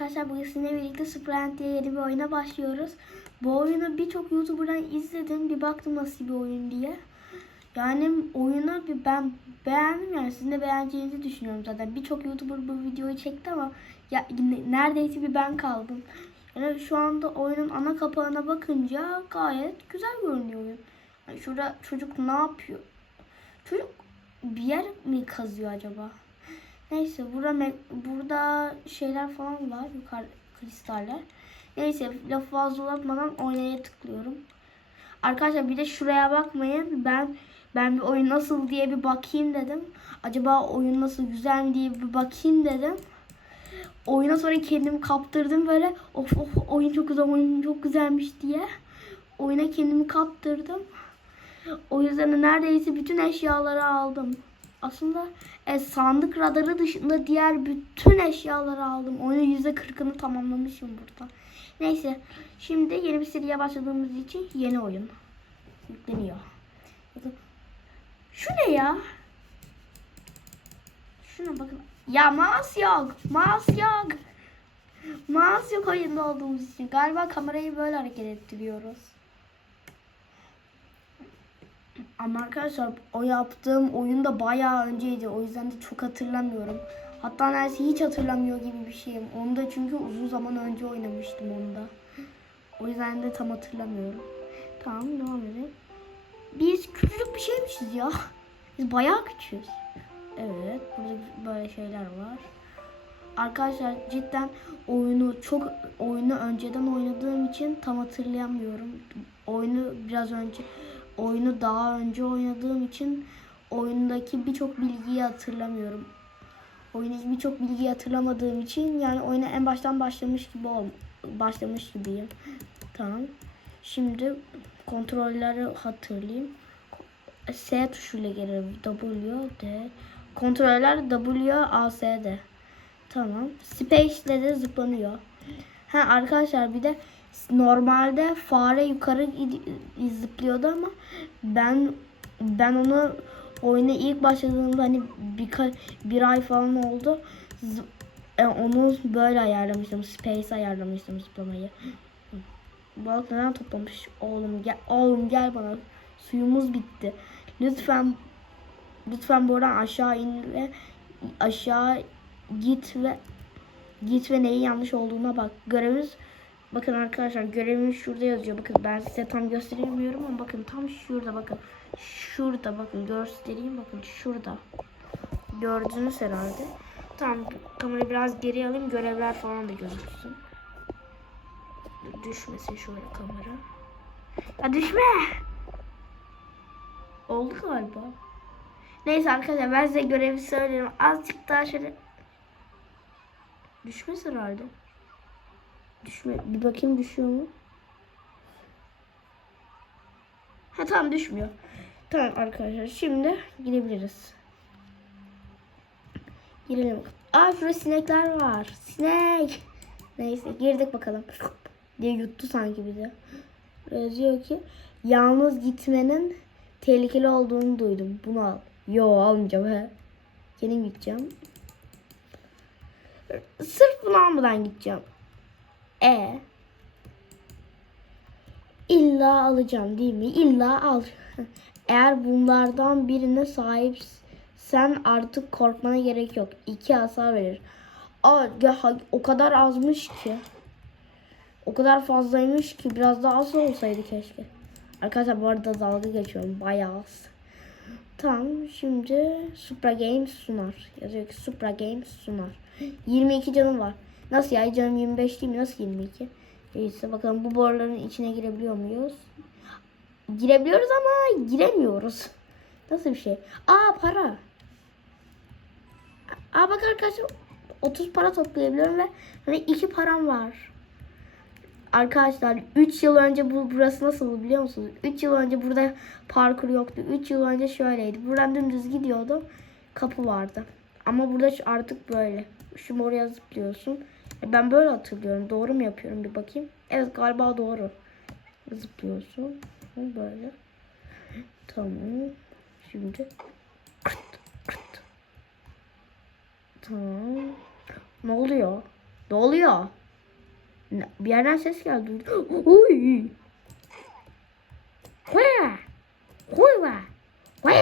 Arkadaşlar bugün sizinle birlikte Sprint diye yeni bir oyuna başlıyoruz. Bu oyunu birçok YouTuber'dan izledim. Bir baktım nasıl bir oyun diye. Yani oyunu bir ben beğendim yani sizin de beğeneceğinizi düşünüyorum zaten. Birçok YouTuber bu videoyu çekti ama ya ne- neredeyse bir ben kaldım. Yani şu anda oyunun ana kapağına bakınca gayet güzel görünüyor oyun. Yani şurada çocuk ne yapıyor? Çocuk bir yer mi kazıyor acaba? Neyse burada burada şeyler falan var yukarı kristaller. Neyse lafı fazla uzatmadan oynaya tıklıyorum. Arkadaşlar bir de şuraya bakmayın. Ben ben bir oyun nasıl diye bir bakayım dedim. Acaba oyun nasıl güzel diye bir bakayım dedim. Oyuna sonra kendimi kaptırdım böyle. Of of oyun çok güzel, oyun çok güzelmiş diye. Oyuna kendimi kaptırdım. O yüzden de neredeyse bütün eşyaları aldım. Aslında e, sandık radarı dışında diğer bütün eşyaları aldım. Oyunun yüzde kırkını tamamlamışım burada. Neyse. Şimdi yeni bir seriye başladığımız için yeni oyun. Yükleniyor. Şu ne ya? Şuna bakın. Ya mouse yok. Mouse yok. Mouse yok oyunda olduğumuz için. Galiba kamerayı böyle hareket ettiriyoruz. Ama arkadaşlar o yaptığım oyun da bayağı önceydi. O yüzden de çok hatırlamıyorum. Hatta neredeyse hiç hatırlamıyor gibi bir şeyim. Onu da çünkü uzun zaman önce oynamıştım onu da. O yüzden de tam hatırlamıyorum. Tamam devam edelim. Biz küçücük bir şeymişiz ya. Biz bayağı küçüğüz. Evet burada böyle şeyler var. Arkadaşlar cidden oyunu çok oyunu önceden oynadığım için tam hatırlayamıyorum. Oyunu biraz önce oyunu daha önce oynadığım için oyundaki birçok bilgiyi hatırlamıyorum. Oyunu birçok bilgiyi hatırlamadığım için yani oyuna en baştan başlamış gibi ol başlamış gibiyim. Tamam. Şimdi kontrolleri hatırlayayım. S tuşuyla gelir. W, D. Kontroller W, A, S, D. Tamam. Space ile de zıplanıyor. Ha arkadaşlar bir de normalde fare yukarı zıplıyordu ama ben ben onu oyuna ilk başladığımda hani birkaç bir ay falan oldu. Z- e, onu böyle ayarlamıştım. Space ayarlamıştım zıplamayı. Balık neden toplamış? Oğlum gel, oğlum gel bana. Suyumuz bitti. Lütfen lütfen buradan aşağı in ve aşağı git ve git ve neyin yanlış olduğuna bak. Görevimiz bakın arkadaşlar görevimiz şurada yazıyor. Bakın ben size tam gösteremiyorum ama bakın tam şurada bakın. Şurada bakın göstereyim bakın şurada. Gördünüz herhalde. Tamam kamerayı biraz geri alayım görevler falan da gözüksün. Düşmesin şöyle kamera. Ya düşme. Oldu galiba. Neyse arkadaşlar ben size görevi söylüyorum. Azıcık daha şöyle Düşmez herhalde. Düşme. Bir bakayım düşüyor mu? Ha tamam düşmüyor. Tamam arkadaşlar şimdi gidebiliriz. Girelim. Aa şurada sinekler var. Sinek. Neyse girdik bakalım. diye yuttu sanki bizi. Yazıyor ki yalnız gitmenin tehlikeli olduğunu duydum. Bunu al. Yo almayacağım he. Kendim gideceğim. Sırf bunu almadan gideceğim. E İlla alacağım değil mi? İlla al. Eğer bunlardan birine sahipsen artık korkmana gerek yok. İki hasar verir. Aa, ya, o kadar azmış ki. O kadar fazlaymış ki biraz daha az olsaydı keşke. Arkadaşlar bu arada dalga geçiyorum. Bayağı az. Tamam şimdi Supra Games sunar. Yazıyor ki Supra Games sunar. 22 canım var. Nasıl ya canım 25 değil mi? Nasıl 22? Neyse bakalım bu boruların içine girebiliyor muyuz? Girebiliyoruz ama giremiyoruz. Nasıl bir şey? Aa para. Aa bak arkadaşlar 30 para toplayabiliyorum ve hani 2 param var. Arkadaşlar 3 yıl önce bu burası nasıl biliyor musunuz? 3 yıl önce burada parkur yoktu. 3 yıl önce şöyleydi. Buradan dümdüz gidiyordum. Kapı vardı. Ama burada artık böyle. Şu oraya zıplıyorsun. Ben böyle hatırlıyorum. Doğru mu yapıyorum bir bakayım. Evet galiba doğru. Zıplıyorsun. Böyle. Tamam. Şimdi. Kırt, kırt. Tamam. Ne oluyor? Ne oluyor? Bir yerden ses geldi. Uy. Hua. Hua. Hua.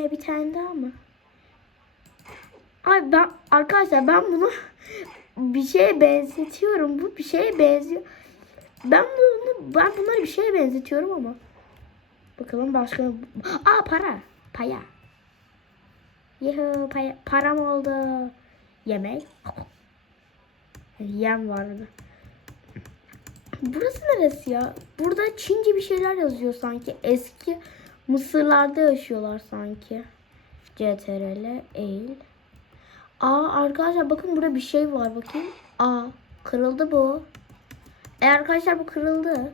Ee, bir tane daha mı? Ay ben arkadaşlar ben bunu bir şeye benzetiyorum. Bu bir şeye benziyor. Ben bunu ben bunları bir şeye benzetiyorum ama. Bakalım başka. Aa para. Paya. Yuhu paya, param oldu. Yemek. Yem vardı. Burası neresi ya? Burada Çince bir şeyler yazıyor sanki. Eski Mısırlarda yaşıyorlar sanki. CTRL eğil. Aa arkadaşlar bakın burada bir şey var bakayım. Aa kırıldı bu. E arkadaşlar bu kırıldı.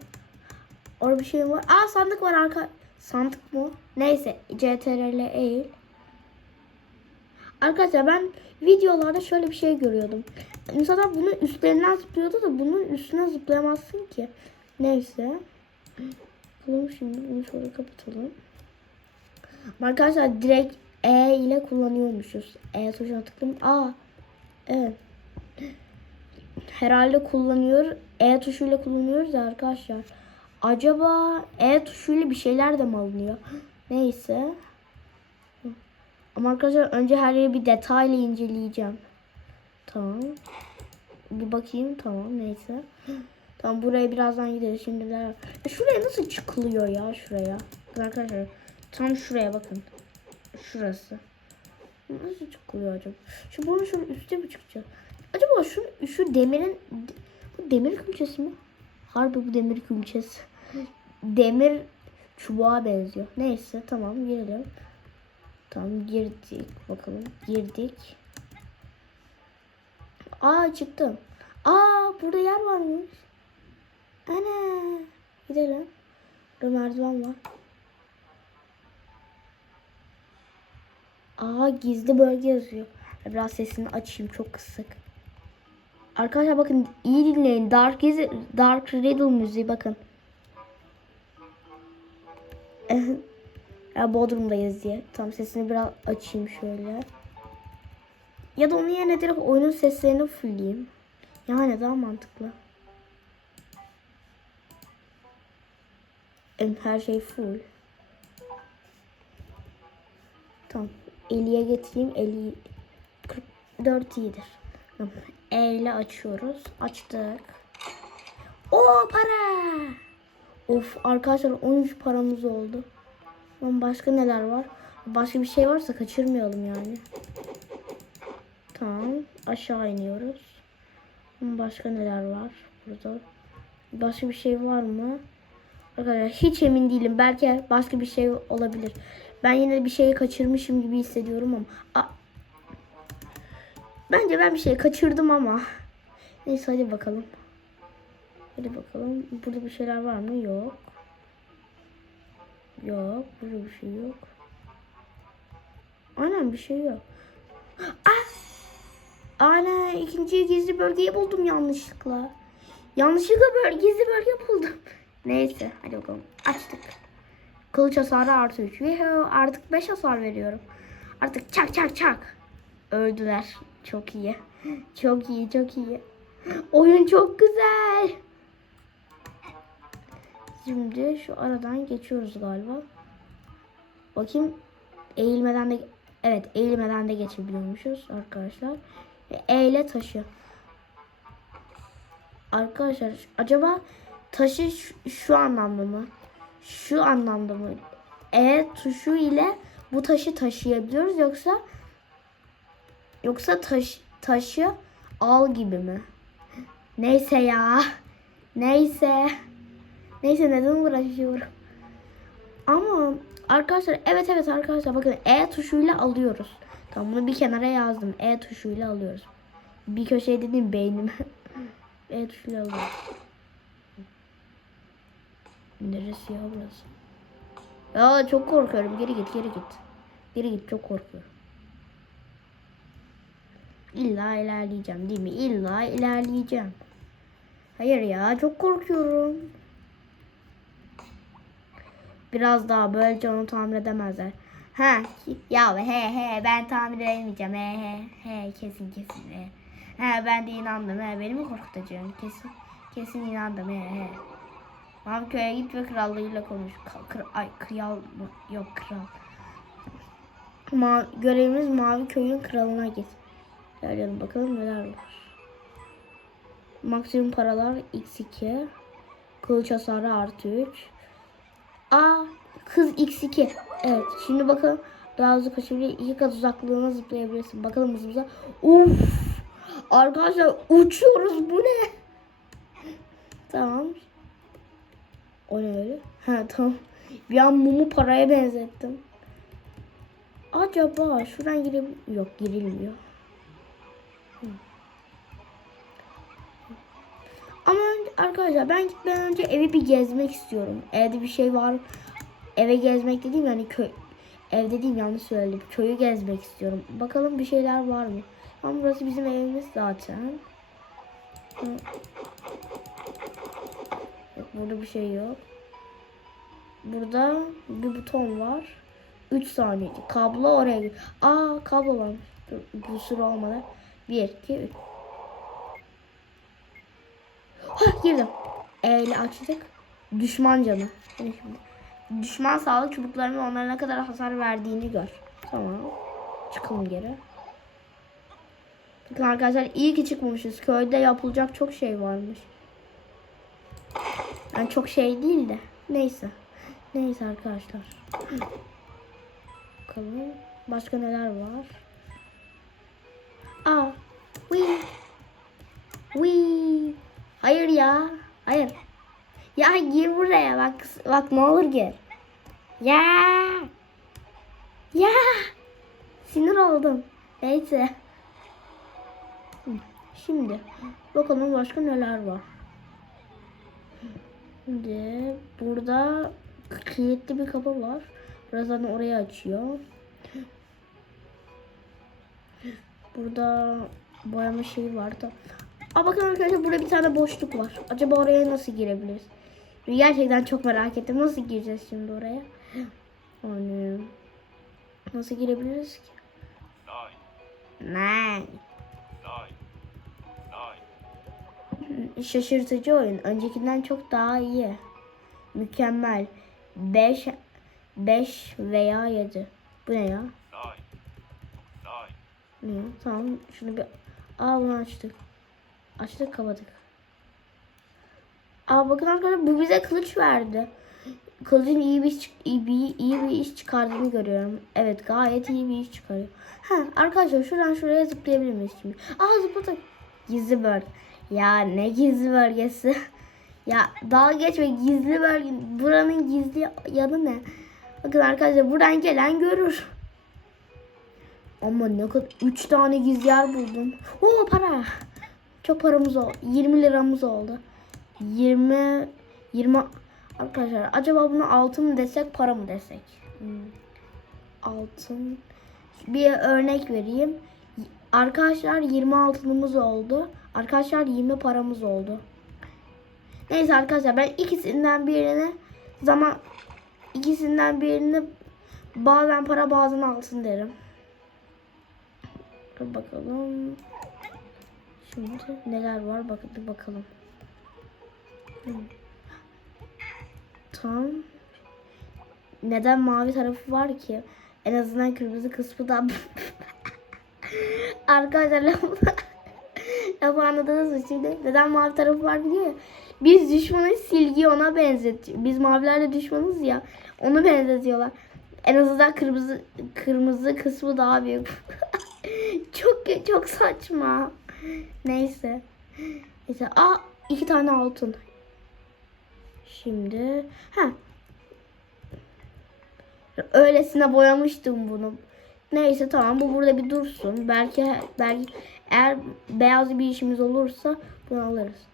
Orada bir şey var. Aa sandık var arka. Sandık mı? Neyse CTRL eğil. Arkadaşlar ben videolarda şöyle bir şey görüyordum. İnsanlar bunun üstlerinden zıplıyordu da bunun üstüne zıplayamazsın ki. Neyse. Bakalım şimdi bunu şöyle kapatalım. Arkadaşlar direkt E ile kullanıyormuşuz. E tuşuna tıkladım. Aa. Evet. Herhalde kullanıyor. E tuşuyla kullanıyoruz ya arkadaşlar. Acaba E tuşuyla bir şeyler de mi alınıyor? Neyse. Ama arkadaşlar önce her yeri bir detaylı inceleyeceğim. Tamam. Bir bakayım tamam neyse. Tamam buraya birazdan gideriz şimdi. neler- E, şuraya nasıl çıkılıyor ya şuraya? Arkadaşlar tam şuraya bakın. Şurası. Nasıl çıkılıyor acaba? Şu bunun şöyle üstte mi çıkacak? Acaba şu, şu demirin bu demir külçesi mi? Harbi bu demir külçesi. Demir çubuğa benziyor. Neyse tamam girelim. Tamam girdik. Bakalım girdik. Aa çıktım. Aa burada yer varmış. Ana. Gidelim. Burada merdiven var. Aa gizli bölge yazıyor. Biraz sesini açayım çok kısık. Arkadaşlar bakın iyi dinleyin. Dark Dark Riddle müziği bakın. ya Bodrum'dayız diye. Tam sesini biraz açayım şöyle. Ya da onun yerine direkt oyunun seslerini fullleyeyim. Yani daha mantıklı. Her şey full. Tamam. 50'ye getireyim. 50 44 iyidir. E ile açıyoruz. Açtık. O para. Of arkadaşlar 13 paramız oldu. Tamam başka neler var? Başka bir şey varsa kaçırmayalım yani. Tamam. Aşağı iniyoruz. Başka neler var burada? Başka bir şey var mı? Arkadaşlar hiç emin değilim. Belki başka bir şey olabilir. Ben yine bir şeyi kaçırmışım gibi hissediyorum ama. Aa, Bence ben bir şey kaçırdım ama. Neyse hadi bakalım. Hadi bakalım. Burada bir şeyler var mı? Yok. Yok. Burada bir şey yok. Aynen bir şey yok. Ah! Aynen ikinci gizli bölgeyi buldum yanlışlıkla. Yanlışlıkla böyle gizli bölge buldum. Neyse hadi bakalım. Açtık. Kılıç hasarı artı 3. Yuhu, artık 5 hasar veriyorum. Artık çak çak çak. Öldüler. Çok iyi. Çok iyi çok iyi. Oyun çok güzel. Şimdi şu aradan geçiyoruz galiba. Bakayım eğilmeden de evet eğilmeden de geçebiliyormuşuz arkadaşlar. E ile taşı. Arkadaşlar acaba taşı şu, şu anlamda mı? Şu anlamda mı? E tuşu ile bu taşı taşıyabiliyoruz yoksa yoksa taş taşı al gibi mi? Neyse ya. Neyse. Neyse neden uğraşıyorum? Ama arkadaşlar evet evet arkadaşlar bakın E tuşuyla alıyoruz. Tamam bunu bir kenara yazdım. E tuşuyla alıyoruz. Bir köşeye dedim beynime. e tuşuyla alıyoruz. Neresi ya burası? Ya çok korkuyorum. Geri git geri git. Geri git çok korkuyorum. İlla ilerleyeceğim değil mi? İlla ilerleyeceğim. Hayır ya çok korkuyorum. Biraz daha böylece onu tamir edemezler. Ha ya he he ben tamir edemeyeceğim he he he kesin kesin he. He ben de inandım he beni mi korkutacaksın kesin kesin inandım he he. Köye git ve krallığıyla konuş. Ka- kra- ay kral mı? Yok kral. Ma görevimiz Mavi Köy'ün kralına git. Gelelim bakalım neler var. Maksimum paralar x2. Kılıç hasarı artı 3. Aa kız x2. Evet şimdi bakalım daha hızlı koşabilir. iki kat uzaklığına zıplayabilirsin. Bakalım hızımıza. Uf. Arkadaşlar uçuyoruz bu ne? tamam. O ne öyle? Ha tamam. Bir an mumu paraya benzettim. Acaba şuradan girebil... Yok girilmiyor. Ama arkadaşlar ben gitmeden önce evi bir gezmek istiyorum. Evde bir şey var. Eve gezmek dediğim yani köy... Ev dediğim yanlış söyledim. Köyü gezmek istiyorum. Bakalım bir şeyler var mı? Ama burası bizim evimiz zaten. Burada bir şey yok. Burada bir buton var. 3 saniye. Kablo oraya gir. Aa kablo varmış. Dur, bir sürü olmadı. 1, 2, 3. Hah girdim. E ile açtık. Düşman canı. Düşman sağlık çubuklarının onlara ne kadar hasar verdiğini gör. Tamam. Çıkalım geri. Bakın arkadaşlar iyi ki çıkmamışız. Köyde yapılacak çok şey varmış. Yani çok şey değil de. Neyse. Neyse arkadaşlar. Bakalım. Başka neler var? Aa. Wee. Wee. Hayır ya. Hayır. Ya gir buraya bak. Bak ne olur gir. Ya. Ya. Sinir oldum. Neyse. Şimdi bakalım başka neler var. Şimdi burada kilitli bir kapı var. Birazdan orayı açıyor. Burada boyama şeyi var da. Aa bakın arkadaşlar burada bir tane boşluk var. Acaba oraya nasıl girebiliriz? Gerçekten çok merak ettim. Nasıl gireceğiz şimdi oraya? Yani nasıl girebiliriz ki? nine, Nine. Şaşırtıcı oyun. Öncekinden çok daha iyi. Mükemmel. 5 5 veya 7. Bu ne ya? Ne? Tamam şunu bir Aa bunu açtık. Açtık kapadık. Aa bakın arkadaşlar bu bize kılıç verdi. Kılıcın iyi bir iyi bir, iyi bir iş çıkardığını görüyorum. Evet gayet iyi bir iş çıkarıyor. Ha arkadaşlar şuradan şuraya zıplayabilir miyiz şimdi? Aa zıpladık. Gizli bölge. Ya ne gizli bölgesi? ya dalga geçme gizli bölge. Buranın gizli yanı ne? Bakın arkadaşlar buradan gelen görür. Ama ne kadar 3 tane gizli yer buldum. Oo para. Çok paramız oldu. 20 liramız oldu. 20 20 Arkadaşlar acaba bunu altın mı desek para mı desek? Hmm. Altın. Bir örnek vereyim. Arkadaşlar 20 altınımız oldu. Arkadaşlar 20 paramız oldu. Neyse arkadaşlar ben ikisinden birini zaman ikisinden birini bazen para bazen altın derim. Dur bakalım. Şimdi neler var bakın bir bakalım. Tam neden mavi tarafı var ki? En azından kırmızı kısmı da Arkadaşlar lafı anladınız mı şimdi? Neden mavi tarafı var biliyor? Biz düşmanı silgi ona benzetiyor. Biz mavilerle düşmanız ya. Onu benzetiyorlar. En azından kırmızı kırmızı kısmı daha büyük. çok çok saçma. Neyse. Neyse. Aa iki tane altın. Şimdi ha öylesine boyamıştım bunu. Neyse tamam bu burada bir dursun. Belki belki eğer beyaz bir işimiz olursa bunu alırız.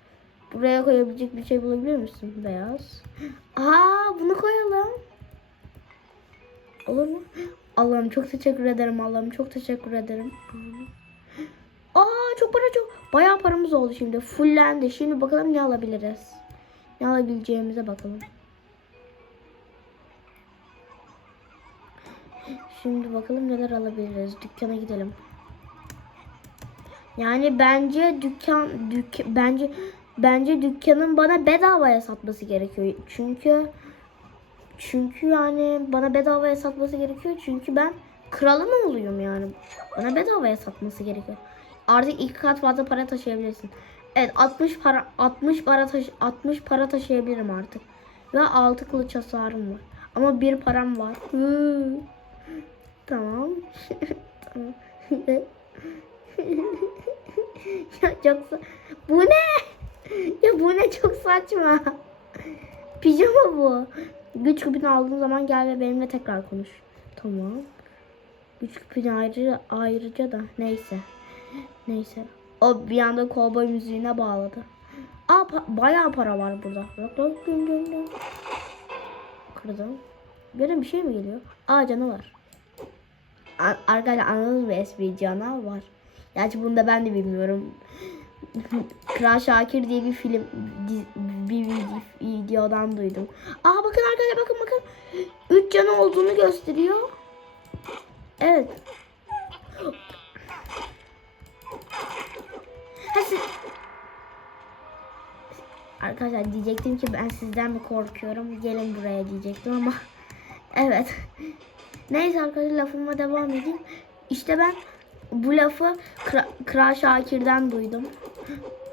Buraya koyabilecek bir şey bulabilir misin? Beyaz. Aa bunu koyalım. Olur mu? Allah'ım çok teşekkür ederim Allah'ım çok teşekkür ederim. Aa çok para çok. Bayağı paramız oldu şimdi. Fullendi. Şimdi bakalım ne alabiliriz. Ne alabileceğimize bakalım. Şimdi bakalım neler alabiliriz. Dükkana gidelim. Yani bence dükkan dük bence bence dükkanın bana bedavaya satması gerekiyor. Çünkü çünkü yani bana bedavaya satması gerekiyor. Çünkü ben kralım oğluyum yani. Bana bedavaya satması gerekiyor. Artık iki kat fazla para taşıyabilirsin. Evet 60 para 60 para taşı 60 para taşıyabilirim artık. Ve 6 kılıç hasarım var. Ama bir param var. Hı. Tamam. tamam. ya çok Bu ne? Ya bu ne çok saçma. Pijama bu. Güç küpünü aldığın zaman gel ve benimle tekrar konuş. Tamam. Güç küpünü ayrıca, ayrıca da neyse. Neyse. O bir anda kovboy müziğine bağladı. Aa pa- bayağı para var burada. Kırdım. Benim bir şey mi geliyor? Aa canavar. A- Arkadaşlar anladınız mı espri canavar. Gerçi bunu da ben de bilmiyorum. Kral Şakir diye bir film bir video- videodan duydum. Aa bakın arkadaşlar bakın bakın. 3 canı olduğunu gösteriyor. Evet. Arkadaşlar diyecektim ki ben sizden mi korkuyorum? Gelin buraya diyecektim ama evet. Neyse arkadaşlar lafıma devam edeyim. İşte ben bu lafı Kra- Kral Şakir'den duydum.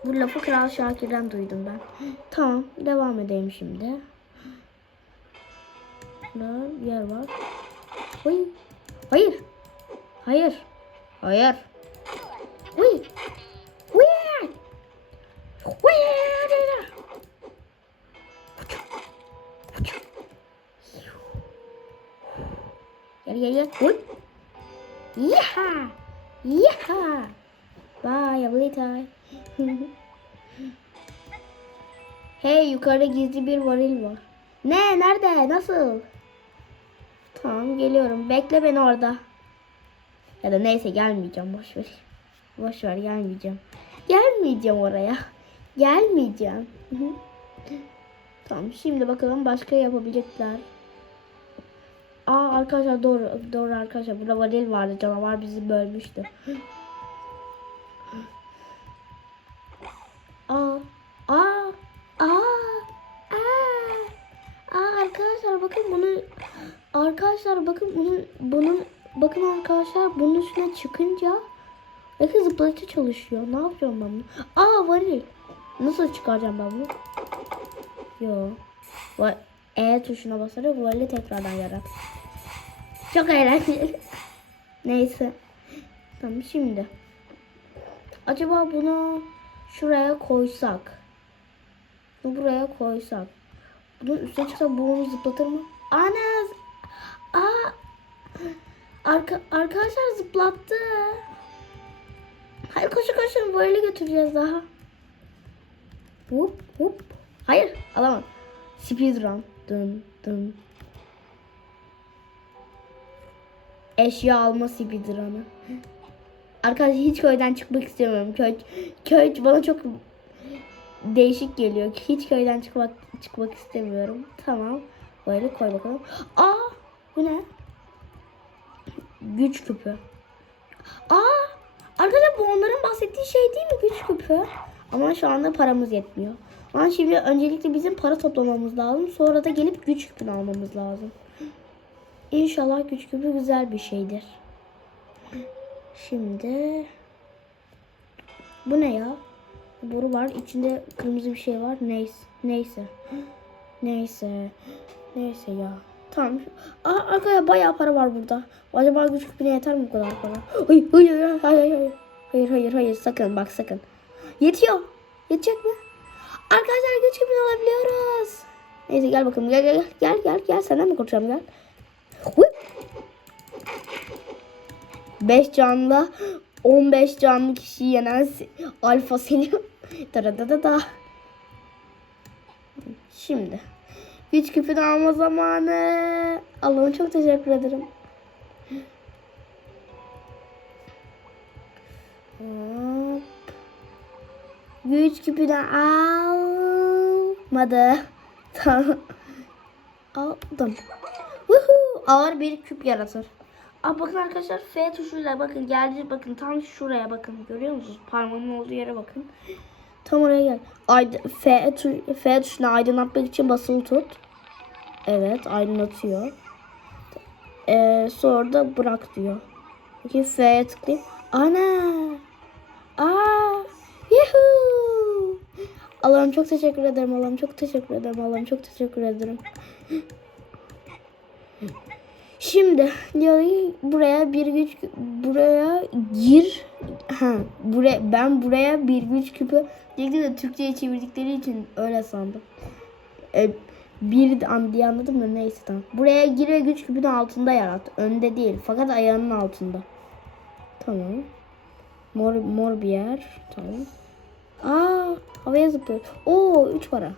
Bu lafı Kral Şakir'den duydum ben. Tamam devam edeyim şimdi. Burada bir yer var. Hayır. Hayır. Hayır. Hayır. Uy. Uy. Uy. Gel gel gel. Uy. Yaha. Yaha. Vay ablitay. hey yukarıda gizli bir varil var. Ne? Nerede? Nasıl? Tamam geliyorum. Bekle beni orada. Ya da neyse gelmeyeceğim. Boş ver. Boş ver gelmeyeceğim. Gelmeyeceğim oraya. Gelmeyeceğim. Tamam şimdi bakalım başka yapabilecekler. Aa arkadaşlar doğru doğru arkadaşlar burada varil vardı canavar bizi bölmüştü. Aa aa aa aa aa arkadaşlar bakın bunu arkadaşlar bakın bunun bunun bakın arkadaşlar bunun üstüne çıkınca bakın zıplatıcı çalışıyor. Ne yapacağım ben bunu? Aa varil. Nasıl çıkaracağım ben bunu? Yo. Va E tuşuna basarak varili tekrardan yarat. Çok eğlenceli. Neyse. Tamam şimdi. Acaba bunu şuraya koysak. Bunu buraya koysak. Bunun üstüne çıksa bu onu zıplatır mı? Ana! Aa! Arka, arkadaşlar zıplattı. Hayır koşun koşun böyle götüreceğiz daha. Hop hop. Hayır alamam. Speedrun. Dın dın. Eşya alma speedrun'ı. Arkadaşlar hiç köyden çıkmak istemiyorum. Köy, köy bana çok değişik geliyor. Hiç köyden çıkmak çıkmak istemiyorum. Tamam. Böyle koy bakalım. Aa bu ne? Güç küpü. Aa arkadaşlar bu onların bahsettiği şey değil mi güç küpü? Ama şu anda paramız yetmiyor. Ama şimdi öncelikle bizim para toplamamız lazım. Sonra da gelip güç küpünü almamız lazım. İnşallah güç küpü güzel bir şeydir. Şimdi bu ne ya? Boru var. İçinde kırmızı bir şey var. Neyse. Neyse. Neyse. Neyse ya. Tamam. Aa, arkadaşlar bayağı para var burada. Acaba güç küpüne yeter mi bu kadar para? Hayır hayır hayır hayır hayır. Hayır sakın bak sakın. Yetiyor. Yetecek mi? Arkadaşlar güç küpünü alabiliyoruz. Neyse gel bakalım gel gel gel gel gel senden mi kurtulacağım gel. Huy. 5 canlı 15 canlı kişi yenen Alfa Selim. da. Şimdi güç küpünü alma zamanı. Allah'ım çok teşekkür ederim. Hop. Güç küpünü almadı. Tamam. Aldım. Ağır bir küp yaratır. Aa, bakın arkadaşlar F tuşuyla bakın geldi bakın tam şuraya bakın görüyor musunuz? Parmağımın olduğu yere bakın. Tam oraya gel. Ayd F, tu F tuşuna aydınlatmak için basılı tut. Evet aydınlatıyor. Ee, sonra da bırak diyor. Peki F'ye tıklayayım. Ana! Aa! Yuhuu! Allah'ım çok teşekkür ederim. Allah'ım çok teşekkür ederim. Allah'ım çok teşekkür ederim. Şimdi diyor buraya bir güç buraya gir. Ha, buraya ben buraya bir güç küpü diyecektim de Türkçe'ye çevirdikleri için öyle sandım. E, bir an diye anladım da neyse tamam. Buraya gir ve güç küpünün altında yarat. Önde değil fakat ayağının altında. Tamam. Mor mor bir yer. Tamam. Aa havaya zıplıyor. Oo 3 para.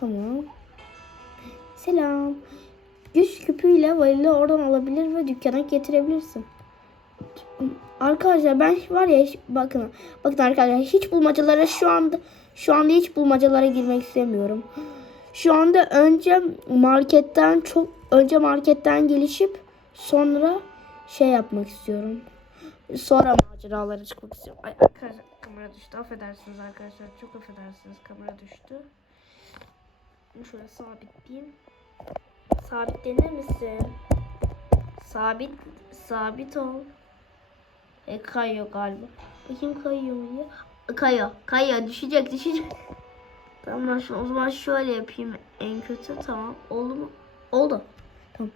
Tamam. Selam. Güç küpüyle valili oradan alabilir ve dükkana getirebilirsin. Arkadaşlar ben var ya bakın bakın arkadaşlar hiç bulmacalara şu anda şu anda hiç bulmacalara girmek istemiyorum. Şu anda önce marketten çok önce marketten gelişip sonra şey yapmak istiyorum. Sonra maceralara çıkmak istiyorum. Ay arkadaşlar kamera düştü. Affedersiniz arkadaşlar. Çok affedersiniz. Kamera düştü. Şöyle sabitleyeyim. Sabitlenir misin? Sabit sabit ol. E kayıyor galiba. Bakayım kayıyor mu diye. Kayıyor. Kayıyor. Düşecek düşecek. Tamam şu- o zaman şöyle yapayım en kötü. Tamam. Oldu mu? Oldu. Tamam.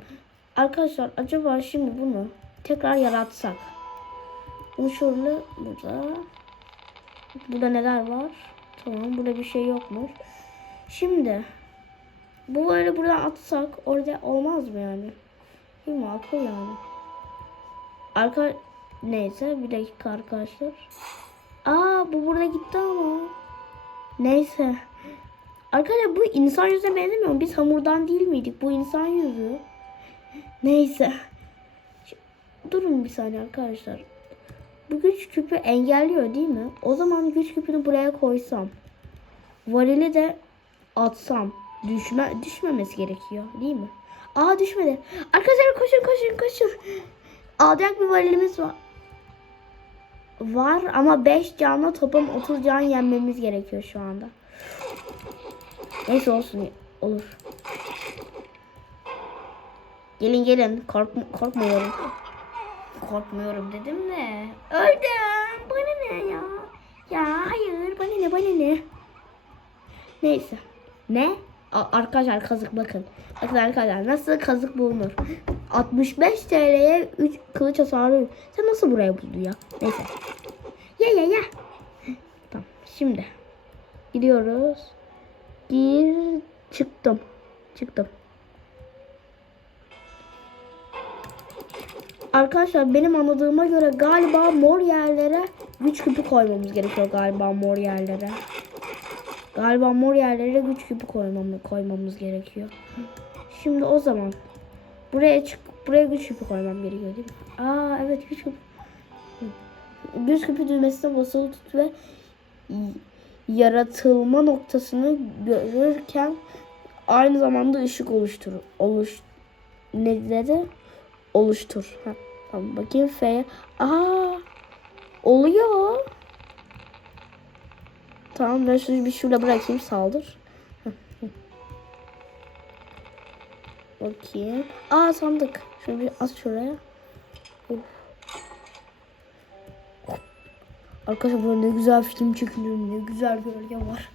Arkadaşlar acaba şimdi bunu tekrar yaratsak. Bunu şöyle burada. Burada neler var? Tamam burada bir şey yokmuş. Şimdi bu böyle buradan atsak orada olmaz mı yani? Değil mi? Yani. Arka neyse bir dakika arkadaşlar. Aa bu burada gitti ama. Neyse. Arkadaşlar bu insan yüzüne benzemiyor mu? Biz hamurdan değil miydik? Bu insan yüzü. Neyse. Durun bir saniye arkadaşlar. Bu güç küpü engelliyor değil mi? O zaman güç küpünü buraya koysam. Varili de atsam. Düşme, düşmemesi gerekiyor değil mi? Aa düşmedi. Arkadaşlar koşun koşun koşun. Alacak bir varilimiz var. Var ama 5 canla toplam 30 can yenmemiz gerekiyor şu anda. Neyse olsun olur. Gelin gelin korkma, korkmuyorum. Korkmuyorum dedim de. Öldüm. Bana ne ya? Ya hayır bana ne bana ne? Neyse. Ne? Arkadaşlar kazık bakın. Bakın arkadaşlar nasıl kazık bulunur. 65 TL'ye 3 kılıç hasarı. Sen nasıl buraya buldun ya? Neyse. Ya ya ya. Tamam şimdi. Gidiyoruz. Gir. Çıktım. Çıktım. Arkadaşlar benim anladığıma göre galiba mor yerlere güç küpü koymamız gerekiyor galiba mor yerlere. Galiba mor yerlere güç küpü koymamız, koymamız gerekiyor. Şimdi o zaman buraya çık buraya güç küpü koymam gerekiyor değil mi? Aa evet güç küpü. Güç küpü düğmesine basılı tut ve yaratılma noktasını görürken aynı zamanda ışık oluştur. Oluş ne dedi? Oluştur. Ha, tamam bakayım F'ye. Aa oluyor. Tamam ben şunu bir şurada bırakayım saldır. Bakayım. Aa sandık. Şunu bir at şuraya. Of. Arkadaşlar burada ne güzel film çekiliyor. Ne güzel gölge var.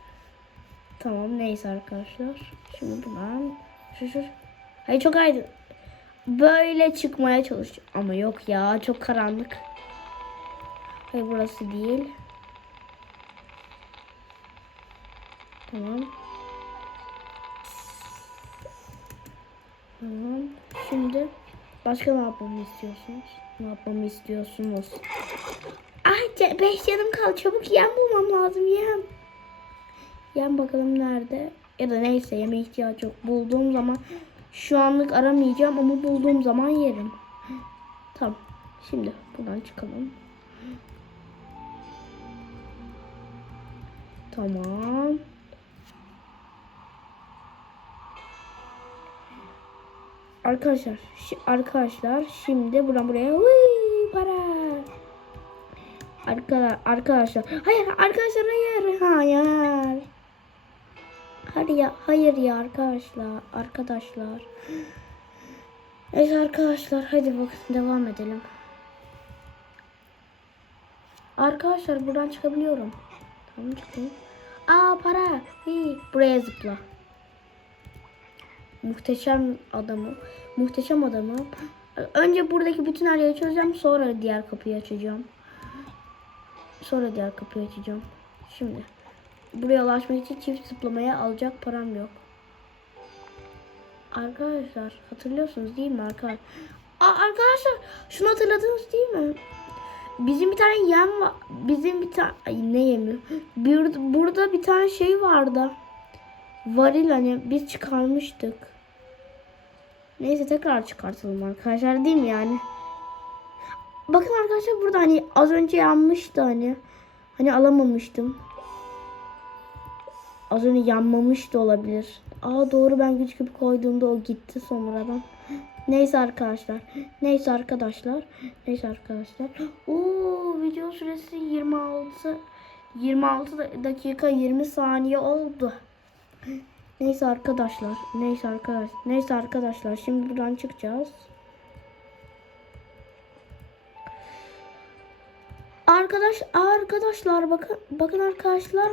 Tamam neyse arkadaşlar. Şimdi buradan. Şu şu. Hayır çok aydın. Böyle çıkmaya çalışacağım. Ama yok ya çok karanlık. Hayır burası değil. Tamam. Tamam. Şimdi başka ne yapmamı istiyorsunuz? Ne yapmamı istiyorsunuz? Ah 5 canım kaldı. Çabuk yem bulmam lazım yem. Yem bakalım nerede? Ya da neyse yeme ihtiyacı yok. Bulduğum zaman şu anlık aramayacağım ama bulduğum zaman yerim. Tamam. Şimdi buradan çıkalım. Tamam. Arkadaşlar, şi- arkadaşlar şimdi buradan buraya Vıy, para. Arkadaşlar, arkadaşlar. Hayır, arkadaşlar hayır. Hayır. Hayır ya, hayır ya arkadaşlar. Arkadaşlar. Evet arkadaşlar hadi bak devam edelim. Arkadaşlar buradan çıkabiliyorum. Tamam çıkayım. Aa para. Hii, buraya zıpla. Muhteşem adamı. Muhteşem adamı. Önce buradaki bütün her yeri çözeceğim. Sonra diğer kapıyı açacağım. Sonra diğer kapıyı açacağım. Şimdi. Buraya ulaşmak için çift zıplamaya alacak param yok. Arkadaşlar hatırlıyorsunuz değil mi arkadaşlar? Arkadaşlar şunu hatırladınız değil mi? Bizim bir tane yem var. Bizim bir tane ne yemi? Bir, burada bir tane şey vardı. Varil hani biz çıkarmıştık. Neyse tekrar çıkartalım arkadaşlar değil mi yani? Bakın arkadaşlar burada hani az önce yanmıştı hani. Hani alamamıştım. Az önce yanmamış da olabilir. Aa doğru ben güç küpü koyduğumda o gitti sonradan. Neyse arkadaşlar. Neyse arkadaşlar. Neyse arkadaşlar. Oo video süresi 26 26 da- dakika 20 saniye oldu. Neyse arkadaşlar. Neyse arkadaş. Neyse arkadaşlar. Şimdi buradan çıkacağız. Arkadaş arkadaşlar bakın bakın arkadaşlar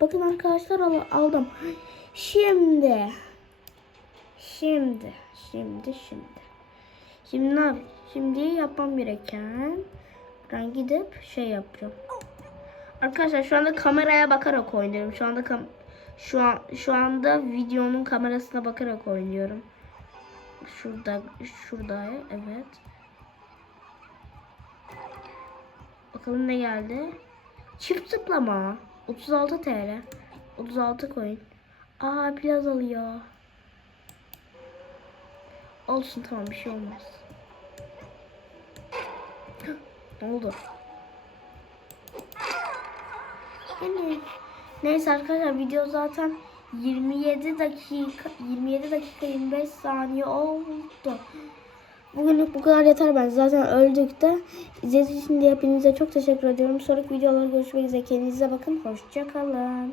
bakın arkadaşlar al- aldım. Şimdi şimdi şimdi şimdi şimdi ne Şimdi yapmam gereken ben gidip şey yapacağım. Arkadaşlar şu anda kameraya bakarak oynuyorum. Şu anda kam şu an şu anda videonun kamerasına bakarak oynuyorum. Şurada şurada evet. Bakalım ne geldi? Çift zıplama. 36 TL. 36 coin. Aa biraz alıyor. Olsun tamam bir şey olmaz. Ne oldu? Yani neyse arkadaşlar video zaten 27 dakika 27 dakika 25 saniye oldu. Bugünlük bu kadar yeter ben zaten öldük de. İzlediğiniz için de hepinize çok teşekkür ediyorum. Sonraki videolarda görüşmek üzere. Kendinize bakın. Hoşçakalın.